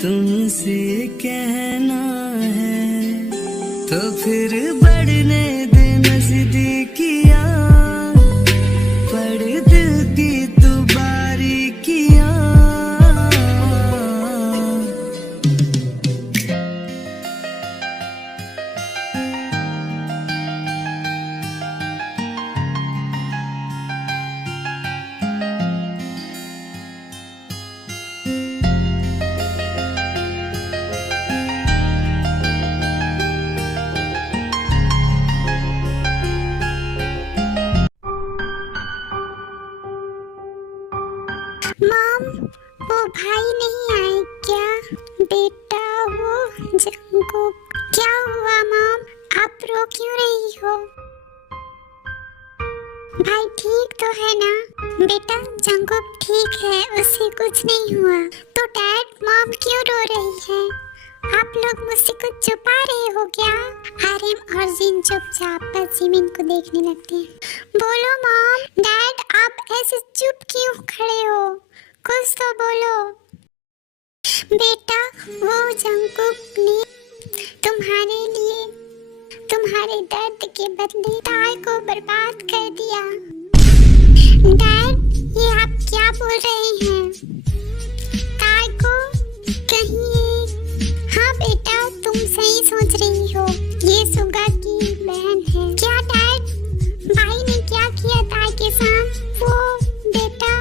तुमसे कहना है तो फिर बढ़ने दे नजदीकियां, पढ़ दिल की तू बारीकियां। मॉम, वो भाई नहीं आए क्या? बेटा वो जंगकुक, क्या हुआ मॉम? आप रो क्यों रही हो? भाई ठीक तो है ना? बेटा जंगकुक ठीक है, उसे कुछ नहीं हुआ। तो डैड मॉम क्यों रो रही है? आप लोग मुझसे कुछ छुपा रहे हो क्या? आर्यन और जिन चुपचाप बस जिमिन को देखने लगते हैं। बोलो मॉम। डैड आप ऐसे चुप क्यों खड़े हो? कुछ तो बोलो। बेटा वो जंगकुक ने तुम्हारे लिए तुम्हारे दर्द के बदले ताई को बर्बाद कर दिया। डैड ये आप क्या बोल रहे हैं? ताई को कहीं? हाँ बेटा तुम सही सोच रही हो, ये सुगा की बहन है। क्या डैड भाई ने क्या किया ताई के साथ? वो बेटा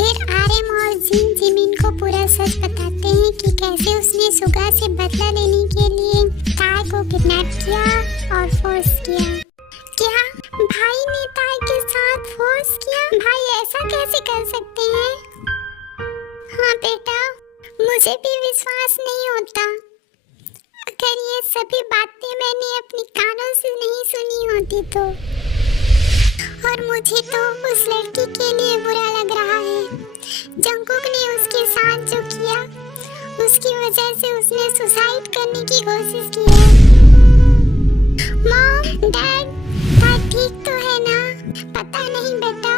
फिर आर्यन और जिमिन को पूरा सच बताते हैं कि कैसे उसने सुगा से बदला लेने के लिए ताई को किडनैप किया और फोर्स किया। क्या भाई ने ताई के साथ फोर्स किया? भाई ऐसा कैसे कर सकते हैं? हाँ बेटा मुझे भी विश्वास नहीं होता। अगर ये सभी बातें मैंने अपनी कानों से नहीं सुनी होती तो। और मुझे तो उस लड़की के लिए बुरा लग रहा है। जंगकुक ने उसके साथ जो किया उसकी वजह से उसने सुसाइड करने की कोशिश की है। मॉम डैड ठीक तो है ना? पता नहीं बेटा,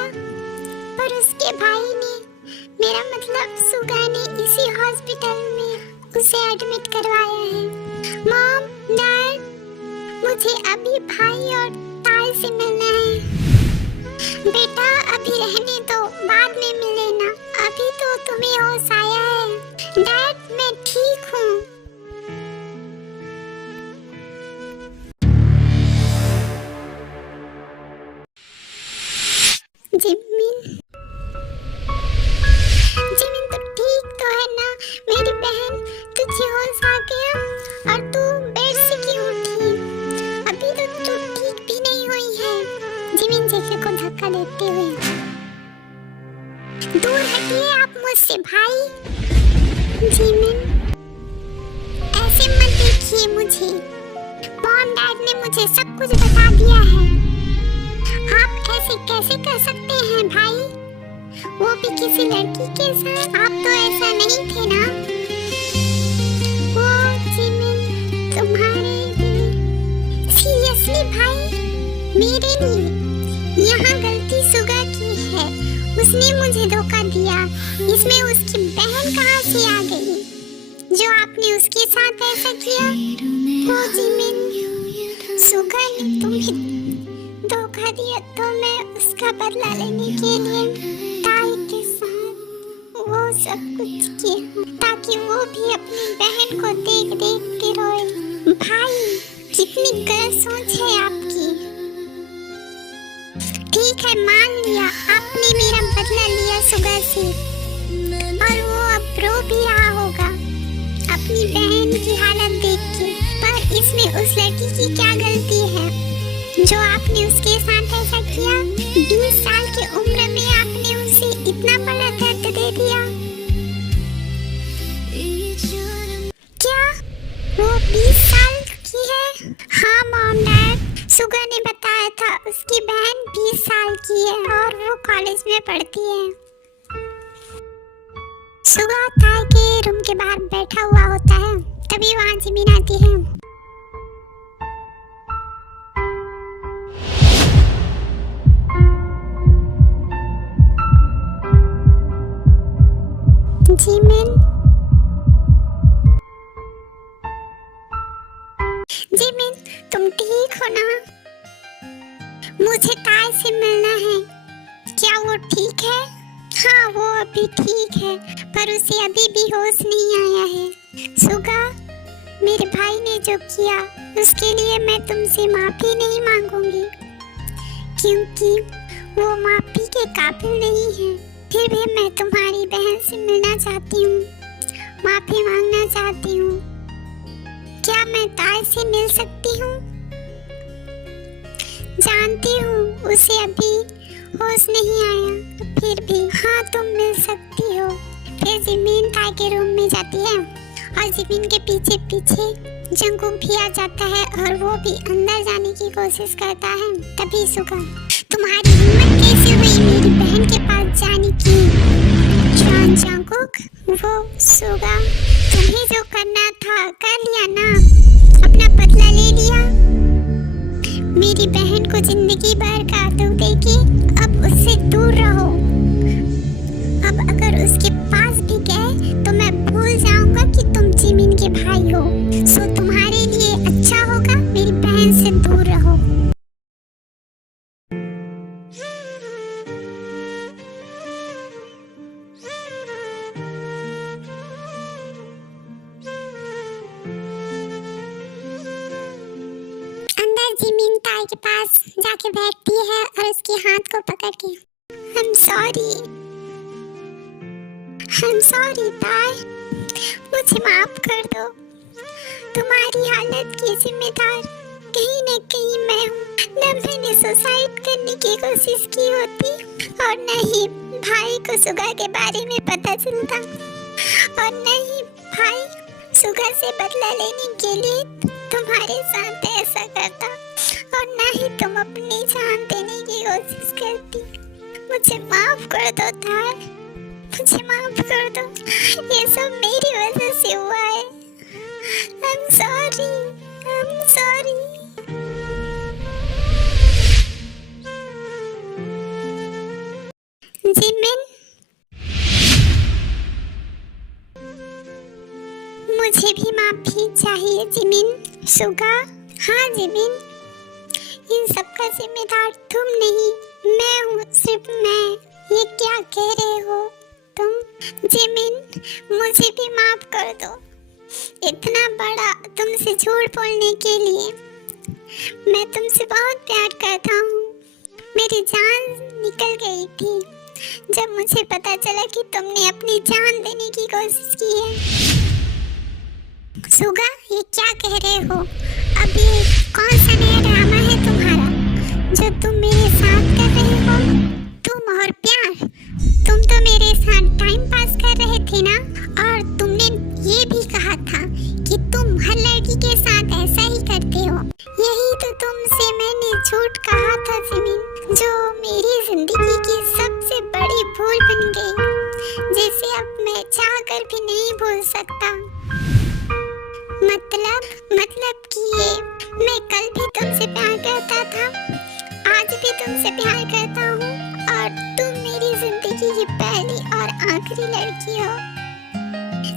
पर उसके भाई ने, मेरा मतलब सुगा ने इसी हॉस्पिटल में उसे एडमिट करवाया है। मॉम डैड मुझे अभी भाई और ताई से मिलना है। बेटा अभी रहने दो, बाद में मिले ना, अभी तो तुम्हें होश आया है। डैड मैं ठीक हूँ। जिमिन तो ठीक तो है ना? मेरी बहन तुझे होश आ गया और तू बेड से क्यों उठी? अभी तो तू ठीक भी नहीं हुई है। जिमिन जेके को धक्का देते हुए, दूर हटिए आप मुझसे भाई। जिमिन ऐसे मत देखिए मुझे, मॉम डैड ने मुझे सब कुछ बता दिया है। आप ऐसे कैसे कर सकते हैं भाई? वो भी किसी लड़की के साथ? आप तो ऐसा नहीं थे ना? वो जिमिन तुम्हारे लिए, सीरियसली भाई मेरे लिए? यहाँ गलती सुगा की है, उसने मुझे धोखा दिया। इसमें उसकी बहन कहाँ से आ गई जो आपने उसके साथ ऐसा किया? वो जिमिन सुगा ने तुम्हें धोखा दिया तो मैं उसका बदला लेने के लिए ताई के साथ वो सब कुछ किया ताकि वो भी अपनी बहन को देख देख के रोए। भाई कितनी गलत सोच है आपकी। ठीक है मान लिया आपने मेरा बदला लिया सुगा से, और वो अब रो भी रहा होगा अपनी बहन की हालत देख के। पर इसमें उस लड़की की क्या गलती है जो आपने उसके साथ ऐसा किया? 20 साल की उम्र में आपने उसे इतना बड़ा दर्द दे दिया। क्या वो 20 साल की है? हाँ मॉम डैड सुगा ने बताया था उसकी बहन 20 साल की है और वो कॉलेज में पढ़ती है। सुगा ताई के रूम के बाहर बैठा हुआ होता है, तभी वहाँ जिमिन आती है। जिमिन भी ठीक है, पर उसे अभी भी होश नहीं आया है। सुगा, मेरे भाई ने जो किया उसके लिए मैं तुमसे माफी नहीं मांगूंगी, क्योंकि वो माफी के काबिल नहीं है। फिर भी मैं तुम्हारी बहन से मिलना चाहती हूँ, माफी मांगना चाहती हूँ। क्या मैं ताय से मिल सकती हूँ? जानती हूँ उसे अभी होश नहीं आया, फिर भी हाँ तुम मिल सकती हो। फिर जिमिन ताय के रूम में जाती है और जिमिन के पीछे पीछे जंगकुक भी आ जाता है और वो भी अंदर जाने की कोशिश करता है। तभी सुगा, तुम्हारी हिम्मत कैसे हुई मेरी बहन के पास जाने की? जंगकुक, वो सुगा, तुम्हें जो करना था कर लिया ना, अपना बदला ले लिया। मेरी बहन को जिंदगी भर का दुख देके अब उससे दूर रहो। अब अगर उसके पास भी गए तो मैं भूल जाऊंगा कि तुम जिमिन के भाई हो। सो तुम्हारे लिए अच्छा होगा मेरी बहन से दूर रहो। अंदर जिमिन ताई के पास जाके बैठती है और उसके हाथ को पकड़ के, I'm sorry ताई, मुझे माफ कर दो। तुम्हारी हालत की जिम्मेदार कहीं न कहीं मैं हूँ। न मैंने सुसाइड करने की कोशिश की होती और न ही भाई को सुगा के बारे में पता चलता, और न ही भाई सुगा से बदला लेने के लिए तुम्हारे साथ ऐसा करता, और न ही तुम अपनी जान देने की कोशिश करती। मुझे माफ कर दो तार, मुझे माफ कर दो। ये सब मेरी वजह से हुआ है। I'm sorry। जिमिन, मुझे भी माफी चाहिए जिमिन। सुगा, हाँ जिमिन, इन सब का जिम्मेदार तुम नहीं, मैं हूँ, सिर्फ मैं। ये क्या कह रहे हो तुम? जिमिन, मुझे भी माफ कर दो। इतना बड़ा तुमसे झूठ बोलने के लिए। मैं तुमसे बहुत प्यार करता हूँ। मेरी जान निकल गई थी जब मुझे पता चला कि तुमने अपनी जान देने की कोशिश की है। सुगा, ये क्या कह रहे हो? अब ये कौन सा नया ड्रामा है तुम्हारा जो तुम मेरे साथ कर रहे हो? तुम और प्यार, तुम तो मेरे साथ टाइम पास कर रहे थे ना, और तुमने ये भी कहा था कि तुम हर लड़की के साथ ऐसा ही करते हो। यही तो तुमसे मैंने झूठ कहा था जिमिन, जो मेरी जिंदगी की सबसे बड़ी भूल बन गई, जिसे अब मैं चाहकर भी नहीं भूल सकता। मतलब कि ये, मैं कल भी तुमसे प्यार करता था, आज भी तुमसे प्यार करता हूँ, और तुम मेरी जिंदगी की पहली और आखिरी लड़की हो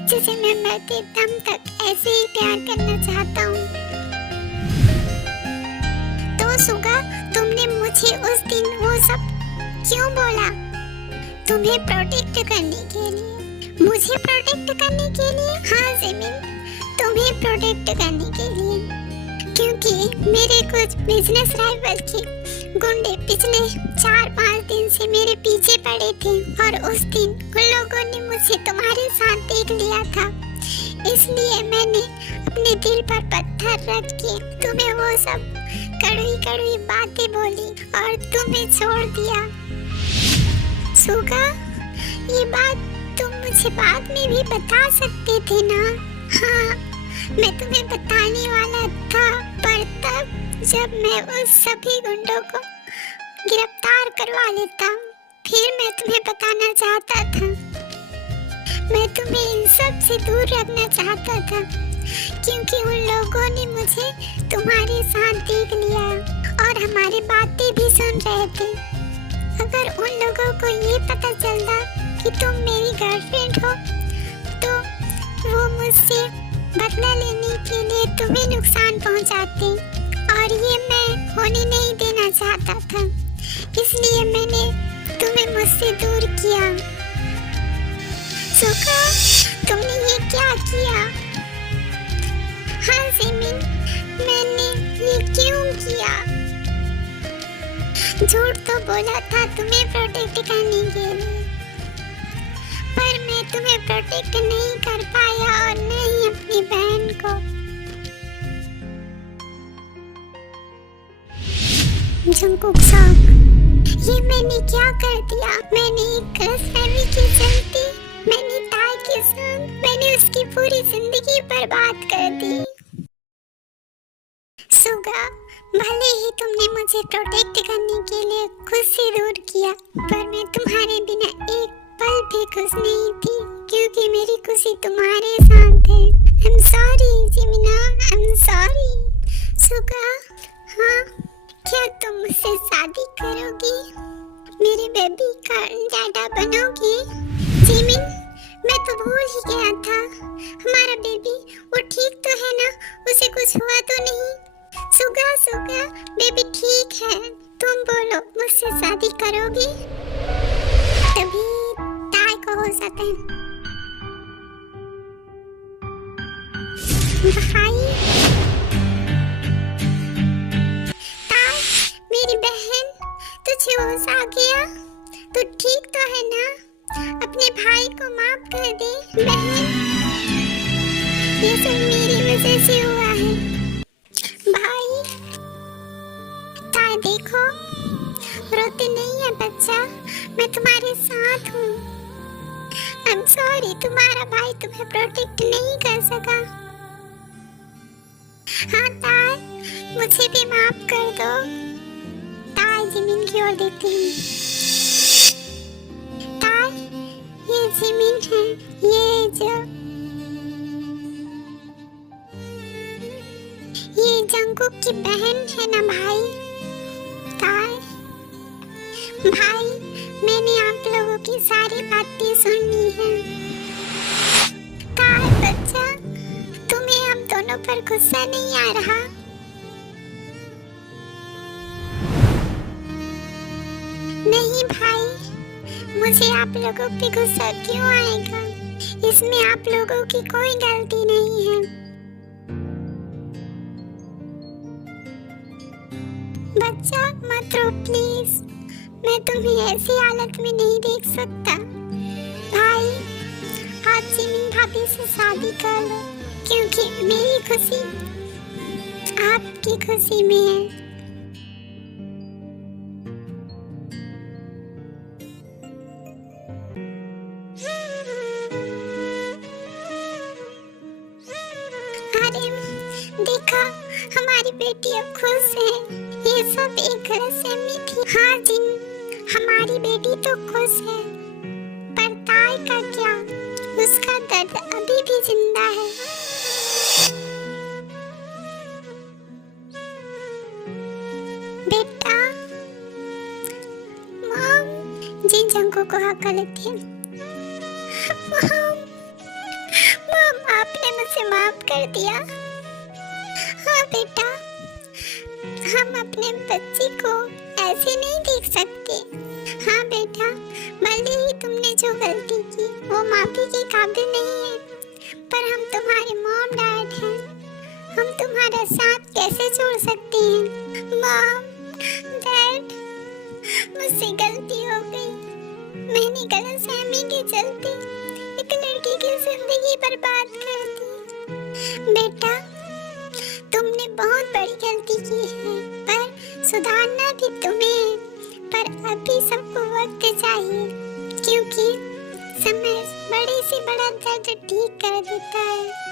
जिसे मैं मरते दम तक ऐसे ही प्यार करना चाहता हूँ। तो सुगा, तुमने मुझे उस दिन वो सब क्यों बोला? तुम्हें प्रोटेक्ट करने के लिए। मुझे प्रोटेक्ट करने के लिए? हाँ जिमिन, तुम्हें प्रोटेक्ट करने के लिए, क्योंकि मेरे कुछ बिजनेस राइवल के गुंडे पिछले 4-5 दिन से मेरे पीछे पड़े थे, और उस दिन उन लोगों ने मुझे तुम्हारे साथ देख लिया था। इसलिए मैंने अपने दिल पर पत्थर रख के तुम्हें वो सब कड़वी बातें बोली और तुम्हें छोड़ दिया। सुगा, ये बात तुम मुझे बाद में भी बता सकते थे ना? हाँ, मैं तुम्हें बताने वाला था, पर तब जब मैं उस सभी गुंडों को गिरफ्तार करवा लेता, फिर मैं तुम्हें बताना चाहता था। मैं तुम्हें इन सब से दूर रखना चाहता था, क्योंकि उन लोगों ने मुझे तुम्हारे साथ देख लिया और हमारी बातें भी सुन रहे थे। अगर उन लोगों को ये पता चलता कि तुम मेरी गर्लफ्रेंड हो, तो वो मुझसे बदला लेने के लिए तुम्हें नुकसान पहुंचाते, और ये मैं होने नहीं देना चाहता था। इसलिए मैंने तुम्हें मुझसे दूर किया। सुगा, तुमने ये क्या किया? हाँ जिमिन, मैंने ये क्यों किया? झूठ तो बोला था तुम्हें प्रोटेक्ट करने के लिए, पर मैं तुम्हें प्रोटेक्ट नहीं कर पाया और न ही अपनी बहन को। जंगकुक साहब, ये मैंने क्या कर दिया? मैंने एक गलतफहमी के चलते मैंने ताई के साथ मैंने उसकी पूरी जिंदगी बर्बाद कर दी। सुगा, भले ही तुमने मुझे प्रोटेक्ट करने के लिए खुद से दूर किया, पर मैं तुम्हारे बिना एक पल भी खुश नहीं थी, क्योंकि मेरी खुशी तुम्हारे साथ है। I'm sorry जिमिना, I'm sorry। सुगा, हाँ, क्या तुम मुझसे शादी करोगी? मेरे बेबी का डैडा बनोगी? जिमिन, मैं तो भूल ही गया था, हमारा बेबी वो ठीक तो है ना? उसे कुछ हुआ तो नहीं? सुगा सुगा, बेबी ठीक है, तुम बोलो मुझसे शादी करोगी? तभी ताई को हो सकता है। भाई, ताई, मेरी बहन, तुझे होश आ गया? तू ठीक तो है ना? अपने भाई को माफ कर दे बहन, ये सब मेरी वजह से हुआ है। भाई, ताई देखो, रोते नहीं है बच्चा, मैं तुम्हारे साथ हूँ। I'm sorry, तुम्हारा भाई तुम्हें प्रोटेक्ट नहीं कर सका। हाँ ताई, मुझे भी माफ कर दो। ताई जिमिन की ओर देखती है। ताई, ये जिमिन है, ये जंगकुक की बहन है ना भाई? ताई, भाई, मैंने आप लोगों की सारी बातें सुनी है। ताई बच्चा, तुम्हें हम दोनों पर गुस्सा नहीं आ रहा? नहीं भाई, मुझे आप लोगों पे गुस्सा क्यों आएगा? इसमें आप लोगों की कोई गलती नहीं है। बच्चा मत रो प्लीज, मैं तुम्हें ऐसी हालत में नहीं देख सकता। भाई, आप जिमिन भाभी से शादी कर लो, क्योंकि मेरी खुशी आपकी खुशी में है। अरे देखा, हमारी बेटी अब खुश है। ये सब एक गलतफहमी थी। हाँ जिन, हमारी बेटी तो खुश है, पर ताई का क्या? उसका दर्द अभी भी जिंदा है। बेटा, मॉम, जिन जंगकुक को हक लेती है। मॉम, आपने मुझे माफ कर दिया। हाँ बेटा, हम अपने बच्ची को ऐसे नहीं देख सकते। हाँ बेटा, भले ही तुमने जो गलती की वो माफी के काबिल नहीं है, पर हम तुम्हारे मॉम डैड हैं, हम तुम्हारा साथ कैसे छोड़ सकते हैं? मॉम, डैड, मुझसे गलती हो गई, मैंने गलतफहमी के चलते एक लड़की की जिंदगी बर्बाद कर दी। बेटा, तुमने बहुत बड़ी गलती की है, पर सुधारना भी तुम्हें है, पर अभी सबको वक्त चाहिए, क्योंकि समय बड़े से बड़ा दर्द ठीक कर देता है।